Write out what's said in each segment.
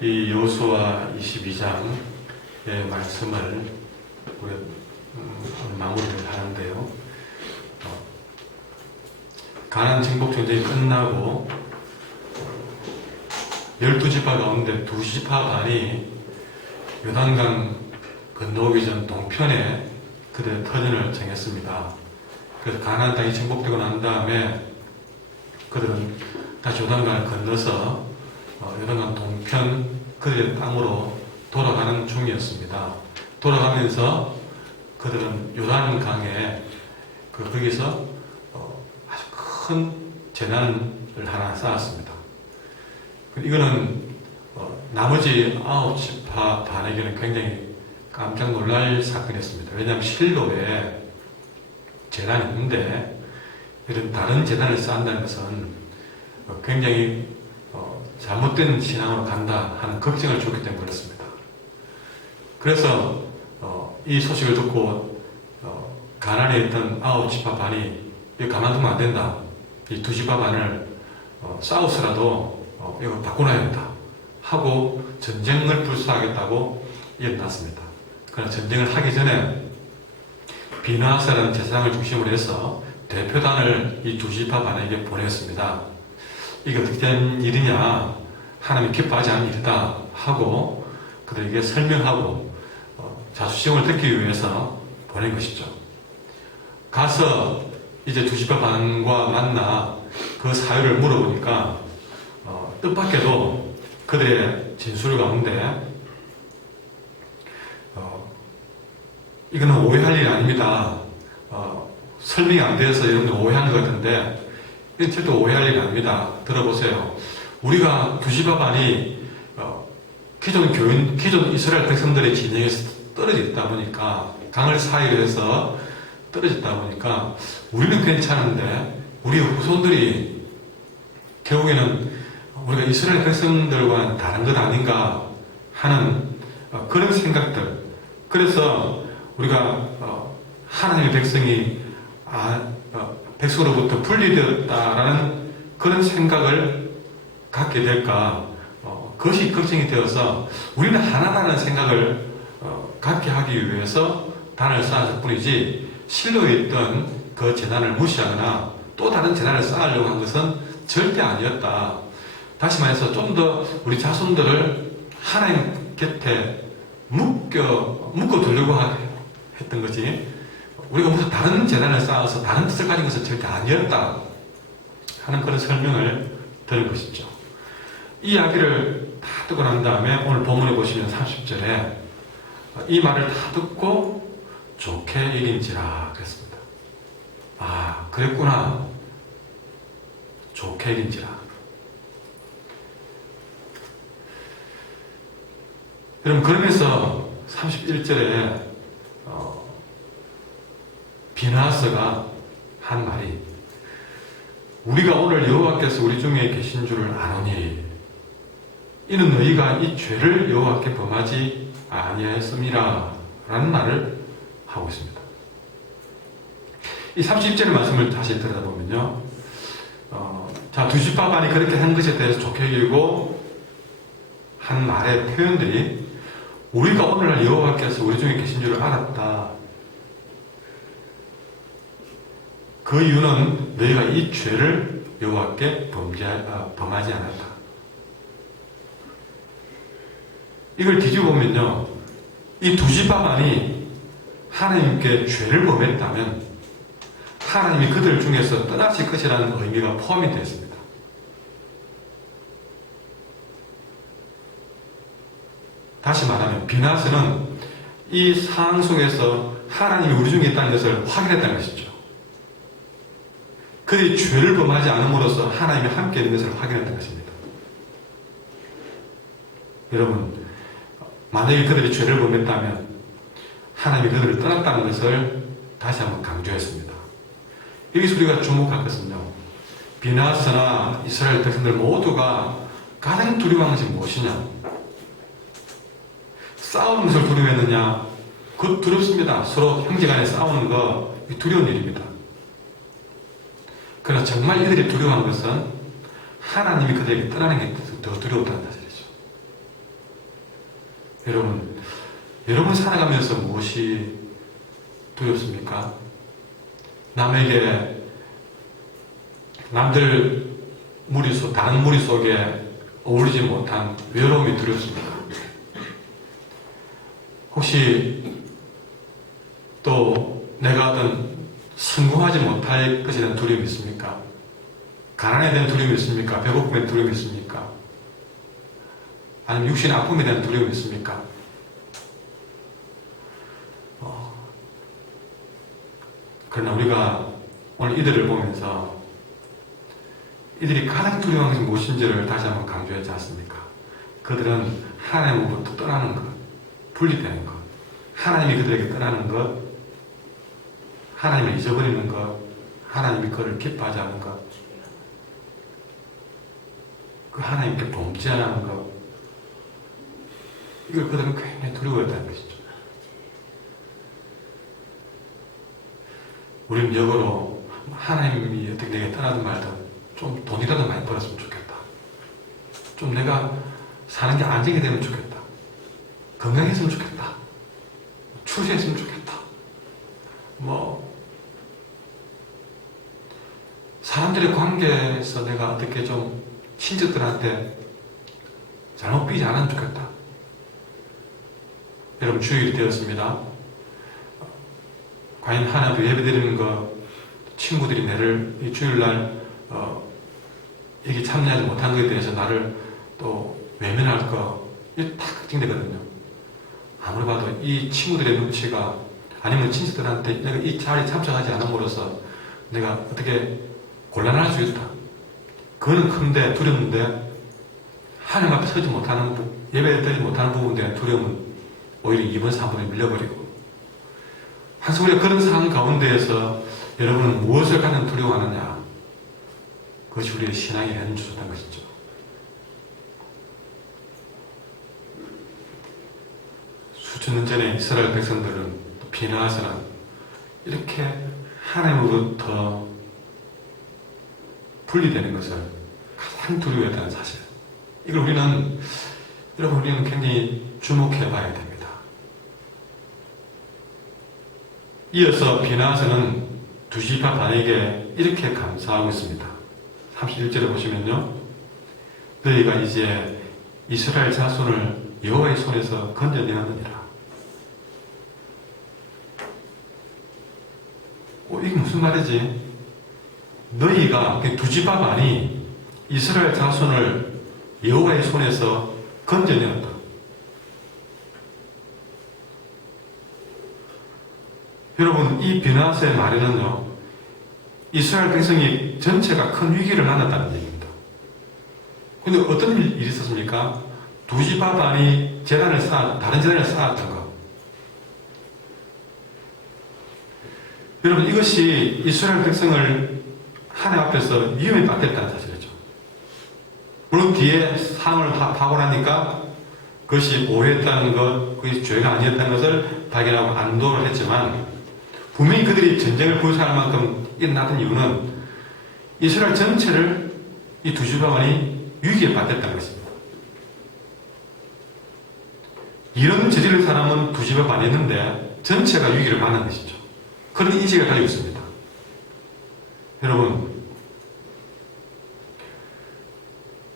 이 여호수아 22장의 말씀을 우리 마무리를 하는데요. 가나안 정복 전쟁이 끝나고 12지파 가운데 2지파 반이 요단강 건너오기 전 동편에 그들의 터전을 정했습니다. 그래서 가나안 땅이 정복되고 난 다음에 그들은 다시 요단강을 건너서 요단강 동편 그들의 땅으로 돌아가는 중이었습니다. 돌아가면서 그들은 요단강에 거기서 아주 큰 재난을 하나 쌓았습니다. 이거는 나머지 9지파 반에게는 굉장히 깜짝 놀랄 사건이었습니다. 왜냐하면 실로에 재난이 있는데 이런 다른 재난을 쌓는다는 것은 굉장히 잘못된 신앙으로 간다 하는 걱정을 줬기 때문에 그렇습니다. 그래서 이 소식을 듣고 가나안에 있던 9지파 반이 이거 가만두면 안 된다. 이 2지파 반을 싸우서라도 이거 바꿔놔야 된다 하고 전쟁을 불사하겠다고 일어났습니다. 그러나 전쟁을 하기 전에 비나하스라는 제사장을 중심으로 해서 대표단을 이 2지파 반에게 보냈습니다. 이게 어떻게 된 일이냐, 하나님이 기뻐하지 않는 일이다 하고 그들에게 설명하고 자수시험을 듣기 위해서 보낸 것이죠. 가서 이제 2지파 반과 만나 그 사유를 물어보니까 뜻밖에도 그들의 진술 가운데 이거는 오해할 일이 아닙니다. 설명이 안 돼서 여러분들 오해하는 것 같은데 이건 절대 오해할 일이 아닙니다. 들어보세요. 우리가 2지파 반이 기존 이스라엘 백성들의 진영에서 떨어졌다 보니까 강을 사이로 해서 떨어졌다 보니까 우리는 괜찮은데 우리 후손들이 결국에는 우리가 이스라엘 백성들과는 다른 것 아닌가 하는 그런 생각들. 그래서 우리가 하나님의 백성이 백성으로부터 분리되었다라는 그런 생각을 갖게 될까, 그것이 걱정이 되어서 우리는 하나라는 생각을 갖게 하기 위해서 단을 쌓았을 뿐이지 실로에 있던 그 재난을 무시하거나 또 다른 재난을 쌓으려고 한 것은 절대 아니었다. 다시 말해서 좀 더 우리 자손들을 하나님 곁에 묶어두려고 했던 거지, 우리가 무슨 다른 재난을 쌓아서 다른 뜻을 가진 것은 절대 아니었다 하는 그런 설명을 드린 것이죠. 이 이야기를 다 듣고 난 다음에 오늘 본문에 보시면 30절에 이 말을 다 듣고 좋게 여긴지라 그랬습니다. 아, 그랬구나. 좋게 여긴지라. 여러분, 그러면서 31절에 비나하스가 한 말이, 우리가 오늘 여호와께서 우리 중에 계신 줄을 아노니 이는 너희가 이 죄를 여호와께 범하지 아니하였음이라 라는 말을 하고 있습니다. 이 30절의 말씀을 다시 들여다보면요, 자, 2지파 반이 그렇게 한 것에 대해서 좋게 여기고 한 말의 표현들이, 우리가 오늘날 여호와께서 우리 중에 계신 줄을 알았다. 그 이유는 너희가 이 죄를 여호와께 범하지 않았다. 이걸 뒤집어 보면요, 이 2지파 반이 하나님께 죄를 범했다면 하나님이 그들 중에서 떠나실 것이라는 의미가 포함이 되어 있습니다. 다시 말하면 비나하스는 이 상황 속에서 하나님이 우리 중에 있다는 것을 확인했다는 것이죠. 그들이 죄를 범하지 않음으로써 하나님이 함께 있는 것을 확인했던 것입니다. 여러분, 만약에 그들이 죄를 범했다면 하나님이 그들을 떠났다는 것을 다시 한번 강조했습니다. 여기서 우리가 주목할 것은요, 비나하스나 이스라엘 백성들 모두가 가장 두려워하는 것이 무엇이냐? 싸우는 것을 두려워했느냐? 그것 두렵습니다. 서로 형제간에 싸우는 거 두려운 일입니다. 그러나 정말 이들이 두려워하는 것은 하나님이 그들에게 떠나는 게 더 두려웠다는 사실이죠. 여러분 살아가면서 무엇이 두렵습니까? 남들 다른 무리 속에 어울리지 못한 외로움이 두렵습니까? 혹시 또 내가 어떤 성공하지 못할 것에 대한 두려움이 있습니까? 가난에 대한 두려움이 있습니까? 배고픔에 대한 두려움이 있습니까? 아니면 육신의 아픔에 대한 두려움이 있습니까? 그러나 우리가 오늘 이들을 보면서 이들이 가장 두려워하는 것이 무엇인지를 다시 한번 강조하지 않습니까? 그들은 하나님으로부터 떠나는 것, 분리되는 것, 하나님이 그들에게 떠나는 것, 하나님을 잊어버리는 것, 하나님이 그를 기뻐하지 않는 것, 그 하나님께 범죄하는 것, 이걸 그들은 굉장히 두려워했다는 것이죠. 우리는 역으로 하나님이 어떻게 내게 떠나든 말든 좀 돈이라도 많이 벌었으면 좋겠다. 좀 내가 사는 게 안정이 되면 좋겠다. 건강했으면 좋겠다. 출세했으면 좋겠다. 사람들의 관계에서 내가 어떻게 좀 친척들한테 잘못 삐지 않으면 좋겠다. 여러분 주일이 되었습니다. 과연 하나님 예배드리는 것, 친구들이 나를 이 주일날 여기 참여하지 못한 것에 대해서 나를 또 외면할 거, 이게 다 걱정되거든요. 아무리 봐도 이 친구들의 눈치가, 아니면 친척들한테 내가 이 자리에 참석하지 않음으로써 내가 어떻게 곤란할 수 있다. 그거는 큰데 두렵는데, 하나님 앞에 서지 못하는 예배드리지 못하는 부분에 대한 두려움은 오히려 2번, 3번에 밀려버리고, 항상 우리가 그런 상황 가운데에서 여러분은 무엇을 가장 두려워하느냐? 그것이 우리의 신앙의 현주소라는 것이죠. 수천 년 전에 이스라엘 백성들은, 비나하스는 이렇게 하나님으로부터 분리되는 것을 가장 두려워했다는 사실. 이걸 우리는 굉장히 주목해 봐야 됩니다. 이어서 비나하스는 두 지파 반에게 이렇게 감사하고 있습니다. 31절에 보시면요, 너희가 이제 이스라엘 자손을 여호와의 손에서 건져내었느니라. 이게 무슨 말이지? 너희가, 두 지파 반이 이스라엘 자손을 여호와의 손에서 건져내었다. 여러분, 이 비나하스의 말에는요, 이스라엘 백성이 전체가 큰 위기를 만났다는 얘기입니다. 근데 어떤 일이 있었습니까? 두 지파 반이 다른 제단을 쌓았던 것. 여러분, 이것이 이스라엘 백성을 하나님 앞에서 위험에 빠뜨렸다는 사실이죠. 물론 뒤에 상을 하고 나니까 그것이 오해했다는 것, 그것이 죄가 아니었다는 것을 발견하고 안도를 했지만, 분명히 그들이 전쟁을 불사할 만큼 일어났던 이유는 이스라엘 전체를 이 두 지파만이 위기에 빠뜨렸다는 것입니다. 이런 저지를 사람은 두 지파 반이었는데 전체가 위기를 만난 것이죠. 그런 인식을 가지고 있습니다. 여러분,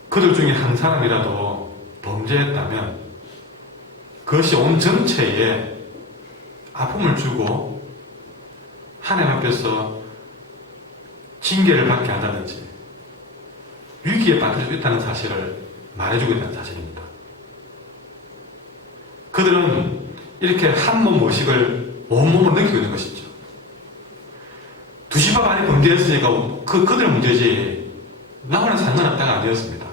그들 중에 한 사람이라도 범죄했다면 그것이 온 전체에 아픔을 주고 하나님 앞에서 징계를 받게 한다든지 위기에 빠질 수 있다는 사실을 말해주고 있다는 사실입니다. 그들은 이렇게 한 몸 모식을 온몸으로 느끼고 있는 것이죠. 두 지파 반이 범죄했으니까 그들의 문제지 나와는 상관없다가 아니었습니다.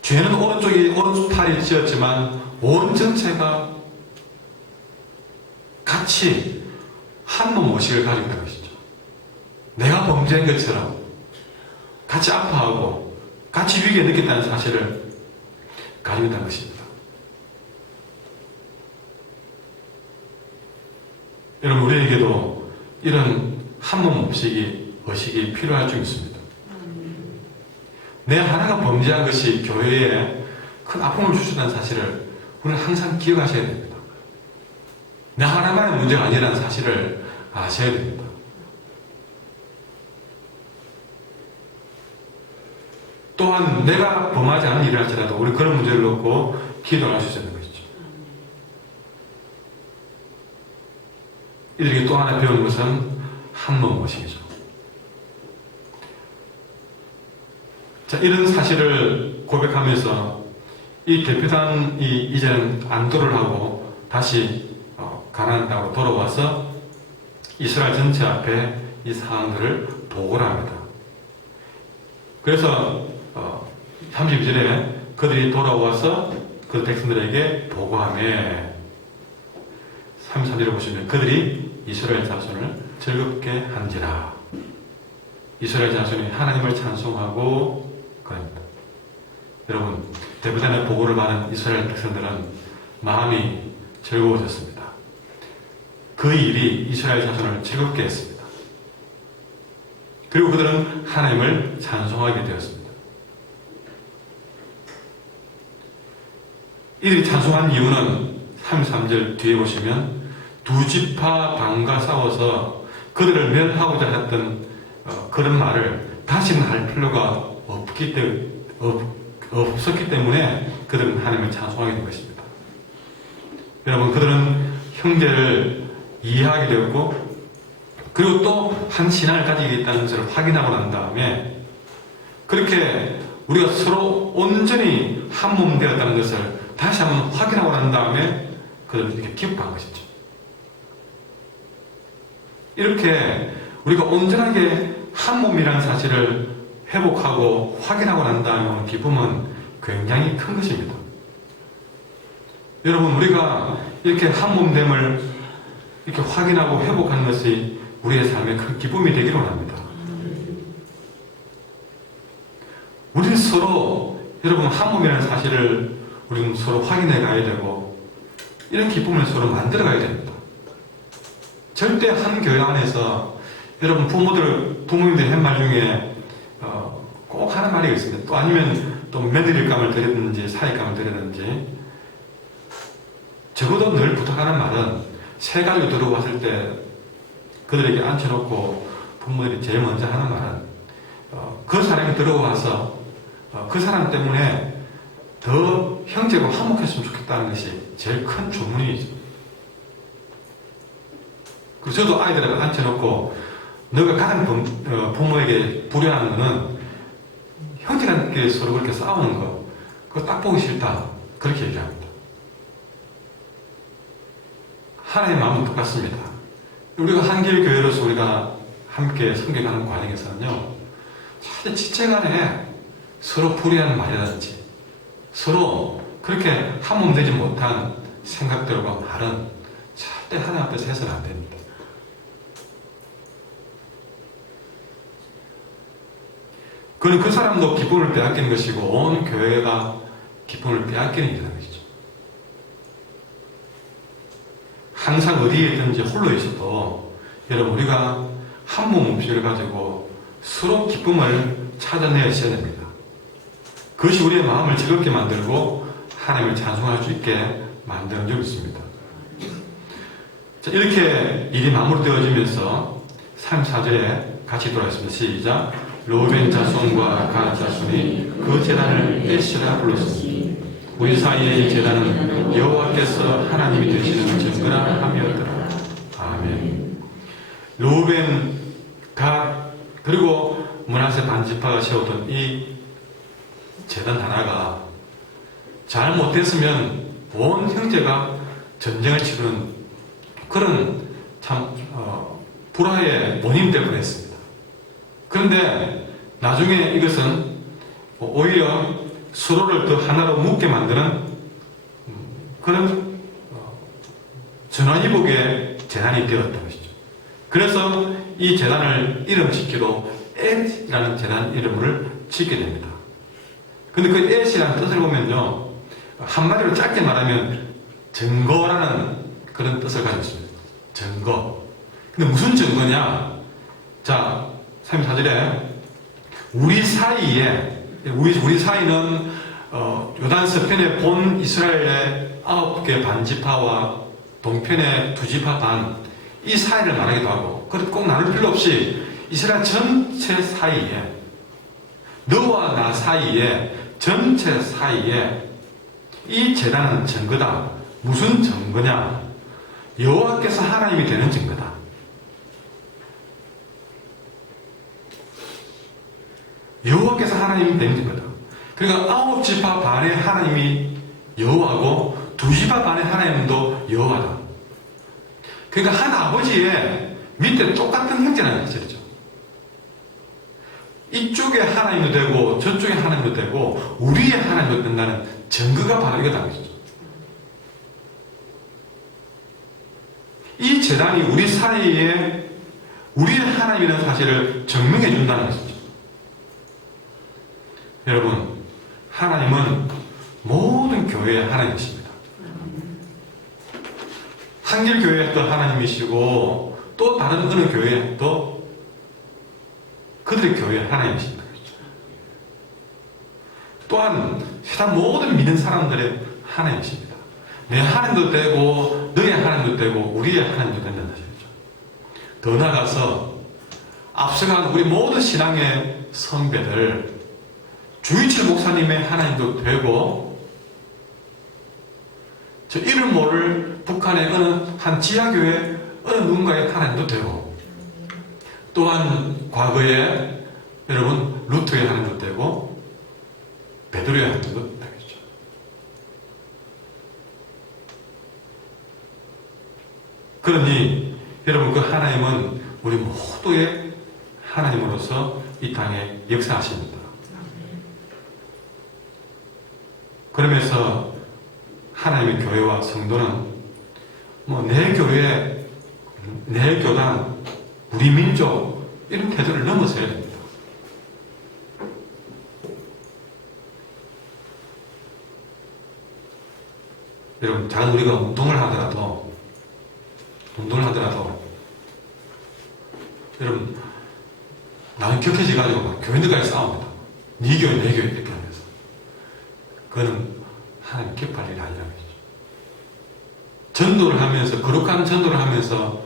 죄는 오른팔이 지었지만 온 전체가 같이 한 몸 모식을 가지고 있는 것이죠. 내가 범죄한 것처럼 같이 아파하고 같이 위기에 느꼈다는 사실을 가지고 있다는 것입니다. 여러분, 우리에게도 이런 한 몸 의식이 필요할 줄 믿습니다. 내 하나가 범죄한 것이 교회에 큰 아픔을 주셨다는 사실을 우리는 항상 기억하셔야 됩니다. 나 하나만의 문제가 아니라는 사실을 아셔야 됩니다. 또한 내가 범하지 않은 일을 할지라도 우리 그런 문제를 놓고 기도할 수 있는 것이죠. 이들에게 또 하나 배우는 것은 한 몸 모심이죠. 자, 이런 사실을 고백하면서 이 대표단이 이제는 안도를 하고 다시 가나안 땅으로 돌아와서 이스라엘 전체 앞에 이 상황들을 보고를 합니다. 그래서 32절에 그들이 돌아와서 그 백성들에게 보고하며 33절에 보시면 그들이 이스라엘 자손을 즐겁게 한지라. 이스라엘 자손이 하나님을 찬송하고 그럽니다. 여러분, 대표단의 보고를 받은 이스라엘 백성들은 마음이 즐거워졌습니다. 그 일이 이스라엘 자손을 즐겁게 했습니다. 그리고 그들은 하나님을 찬송하게 되었습니다. 이들이 찬송한 이유는 33절 뒤에 보시면 두 지파 방과 싸워서 그들을 멸하고자 했던 그런 말을 다시는 할 필요가 없었기 때문에 그들은 하나님을 찬송하게 된 것입니다. 여러분, 그들은 형제를 이해하게 되었고 그리고 또 한 신앙을 가지고 있다는 것을 확인하고 난 다음에 그렇게 우리가 서로 온전히 한 몸 되었다는 것을 다시 한번 확인하고 난 다음에 그들은 이렇게 기뻐한 것이죠. 이렇게 우리가 온전하게 한 몸이라는 사실을 회복하고 확인하고 난 다음에 오는 기쁨은 굉장히 큰 것입니다. 여러분, 우리가 이렇게 한 몸됨을 이렇게 확인하고 회복하는 것이 우리의 삶의 큰 기쁨이 되기를 원합니다. 우리는 서로, 여러분, 한 몸이라는 사실을 우리는 서로 확인해 가야 되고 이런 기쁨을 서로 만들어 가야 됩니다. 절대 한 교회 안에서 여러분 부모님들이 한 말 중에 꼭 하는 말이 있습니다. 또 아니면 또 며느리감을 드리든지 사익감을 드리든지 적어도 늘 부탁하는 말은 새 가족이 들어왔을 때 그들에게 앉혀놓고 부모들이 제일 먼저 하는 말은 그 사람이 들어와서 그 사람 때문에 더 형제가 화목했으면 좋겠다는 것이 제일 큰 주문이죠. 그래서 저도 아이들을 앉혀놓고 너가 가장 부모에게 불효하는 거는 형제간끼리 서로 그렇게 싸우는 거 그거 딱 보기 싫다 그렇게 얘기합니다. 하나님의 마음은 똑같습니다. 우리가 한길교회로서 우리가 함께 섬겨가는 과정에서는요 절대 지체간에 서로 불의하는 말이라든지 서로 그렇게 한 몸 되지 못한 생각들과 말은 절대 하나님 앞에서 해서는 안 됩니다. 그는 그 사람도 기쁨을 빼앗기는 것이고 온 교회가 기쁨을 빼앗기는 일이라는 것이죠. 항상 어디에 있든지 홀로 있어도 여러분 우리가 한 몸 음식을 가지고 서로 기쁨을 찾아내셔야 됩니다. 그것이 우리의 마음을 즐겁게 만들고 하나님을 찬송할 수 있게 만드는 적이 있습니다. 자, 이렇게 일이 마무리되어지면서 34절에 같이 돌아있습니다. 시작. 로벤 자손과 갓 자손이 그 제단을 에시라 불렀으니 우리 사이의 이 제단은 여호와께서 하나님이 되시는 증거라 하며더라. 아멘. 로벤, 갓 그리고 므낫세 반지파가 세웠던 이 제단 하나가 잘못됐으면 온 형제가 전쟁을 치르는 그런 참 불화의 원인이 될 뻔했습니다. 그런데 나중에 이것은 오히려 서로를 더 하나로 묶게 만드는 그런 전화위복의 재단이 되었던 것이죠. 그래서 이 재단을 이름 짓기로 엣이라는 재단 이름을 짓게 됩니다. 근데 그 엣이라는 뜻을 보면요 한마디로 짧게 말하면 증거라는 그런 뜻을 가지고 있습니다. 증거. 근데 무슨 증거냐? 자, 34절에 우리 사이에 우리 사이는 요단 서편에 본 이스라엘의 9개 반지파와 동편의 2지파 반, 이 사이를 말하기도 하고, 꼭 나눌 필요 없이 이스라엘 전체 사이에, 너와 나 사이에, 전체 사이에 이 제단은 증거다. 무슨 증거냐? 여호와께서 하나님이 되는 증거다. 여호와께서 하나님이 되는 증거다. 그러니까 9지파 반의 하나님이 여호와고 2지파 반의 하나님도 여호와다. 그러니까 한 아버지의 밑에 똑같은 형제라는 사실이죠. 이쪽에 하나님도 되고 저쪽에 하나님도 되고 우리의 하나님도 된다는 증거가 바로 이거다. 이 재단이 우리 사이에 우리의 하나님이라는 사실을 증명해 준다는 것이죠. 여러분, 하나님은 모든 교회의 하나님이십니다. 한길교회의 또 하나님이시고 또 다른 어느 교회의 또 그들의 교회의 하나님이십니다. 또한 세상 모든 믿는 사람들의 하나님이십니다. 내 하나님도 되고 너의 하나님도 되고 우리의 하나님도 된다는 사실이죠. 더 나아가서 앞서간 우리 모든 신앙의 선배들 주이칠 목사님의 하나님도 되고 저 이름 모를 북한의 어느 한 지하교회 어느 누군가의 하나님도 되고 또한 과거에 여러분 루터의 하나님도 되고 베드로의 하나님도 되겠죠. 그러니 여러분 그 하나님은 우리 모두의 하나님으로서 이 땅에 역사하십니다. 그러면서 하나님의 교회와 성도는 내 교회, 내 교단, 우리 민족 이런 태도를 넘어서야 됩니다. 여러분, 작은 우리가 운동을 하더라도 여러분 나는 격해져가지고 교인들과의 싸웁니다. 네 교회, 내 교회 이렇게 하면서 그거는 하나님 기뻐할 일이 아니라는 거죠. 전도를 하면서 거룩한 전도를 하면서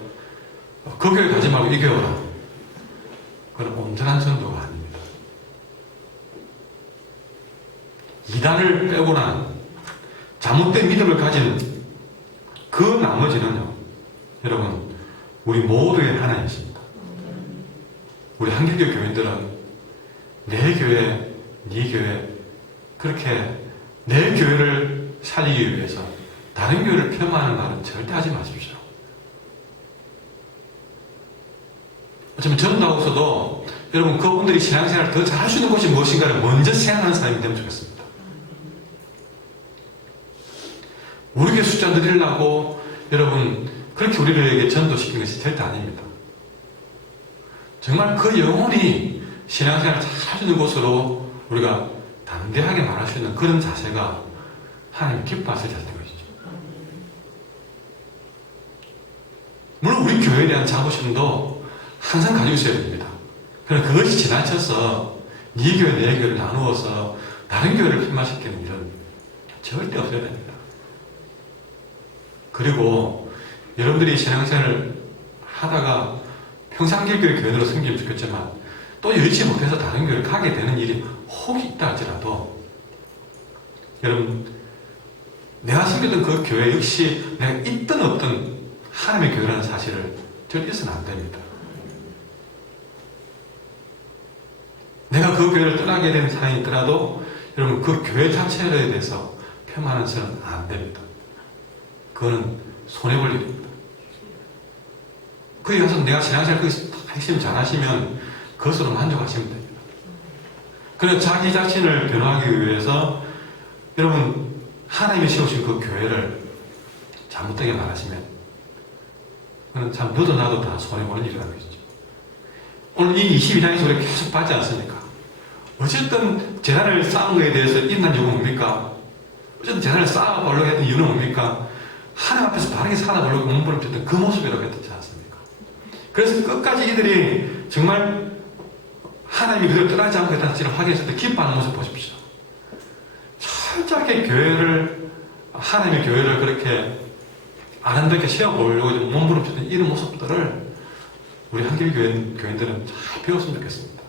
그 교회 가지 말고 이 교회 오라. 그건 온전한 전도가 아닙니다. 이단을 빼고는 잘못된 믿음을 가진 그 나머지는요, 여러분, 우리 모두의 하나님이십니다. 우리 한길교 교인들은 내 교회, 네 교회, 그렇게 내 교회를 살리기 위해서 다른 교회를 폄하하는 말은 절대 하지 마십시오. 어쩌면 전도하고서도 여러분 그분들이 신앙생활을 더 잘할 수 있는 곳이 무엇인가를 먼저 생각하는 사람이 되면 좋겠습니다. 우리 교회 숫자 늘리려고 여러분 그렇게 우리에게 전도시킨 것이 절대 아닙니다. 정말 그 영혼이 신앙생활을 잘 할 수 있는 곳으로 우리가 담대하게 말할 수 있는 그런 자세가 하나님 기뻐하실 자세인 것이죠. 물론 우리 교회에 대한 자부심도 항상 가지고 있어야 됩니다. 그러나 그것이 지나쳐서 네 교회, 내 교회를 나누어서 다른 교회를 폄하시키는 일은 절대 없어야 됩니다. 그리고 여러분들이 신앙생활을 하다가 평상길교회 교인으로 섬기면 좋겠지만 또 여의치 못해서 다른 교회를 가게 되는 일이 혹 있다 할지라도 여러분 내가 섬기던 그 교회 역시 내가 있던 없던 하나님의 교회라는 사실을 절대 잊어서는 안 됩니다. 내가 그 교회를 떠나게 된 사람이 있더라도 여러분 그 교회 자체에 대해서 폄하하는 것은 안 됩니다. 그거는 손해볼 일입니다. 거기 가서 내가 신앙생활 거기서 핵심 잘하시면 그것으로 만족하시면 됩니다. 그래서 자기 자신을 변화하기 위해서 여러분 하나님이 세우신 그 교회를 잘못되게 말하시면 그건 참 너도 나도 다 손해보는 일이라는 것이죠. 오늘 이 22장에서 우리가 계속 봤지 않습니까? 어쨌든 재단을 쌓은 것에 대해서 인한 이유가 뭡니까? 어쨌든 재단을 쌓아보려고 했던 이유는 뭡니까? 하나님 앞에서 바르게 살아보려고 몸부림쳤던 그 모습이라고 했지 않습니까? 그래서 끝까지 이들이 정말 하나님이 그들을 떠나지 않고 있다는 사실을 확인했을 때 기뻐하는 모습 보십시오. 철저하게 교회를 하나님의 교회를 그렇게 아름답게 세워보려고 좀 몸부림치던 이런 모습들을 우리 한길교인들은 잘 배웠으면 좋겠습니다.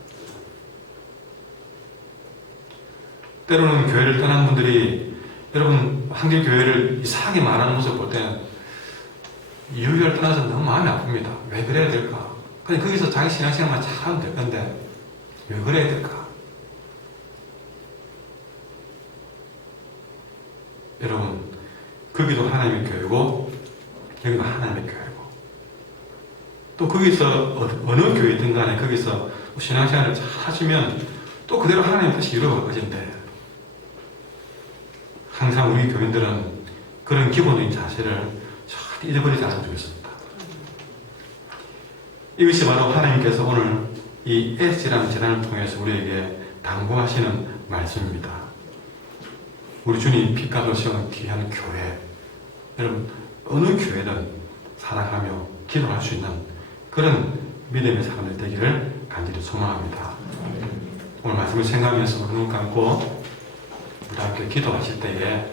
때로는 교회를 떠난 분들이 여러분 한길교회를 이상하게 말하는 모습을 볼 때는 이유를 떠나서 너무 마음이 아픕니다. 왜 그래야 될까? 그냥 거기서 자기 신앙생활만 잘하면 될 건데 왜 그래야 될까? 여러분, 거기도 하나님의 교회고 여기도 하나님의 교회고 또 거기서 어느 교회든 간에 거기서 신앙생활을 잘 하시면 또 그대로 하나님의 뜻이 이루어갈 것인데 항상 우리 교인들은 그런 기본적인 자세를 절대 잊어버리지 않으면 좋겠습니다. 이것이 바로 하나님께서 오늘 이 SG라는 재단을 통해서 우리에게 당부하시는 말씀입니다. 우리 주님 피값을 세우는 귀한 교회, 여러분 어느 교회든 사랑하며 기도할 수 있는 그런 믿음의 사람들 되기를 간절히 소망합니다. 오늘 말씀을 생각하면서 눈 감고 우리 함께 기도하실 때에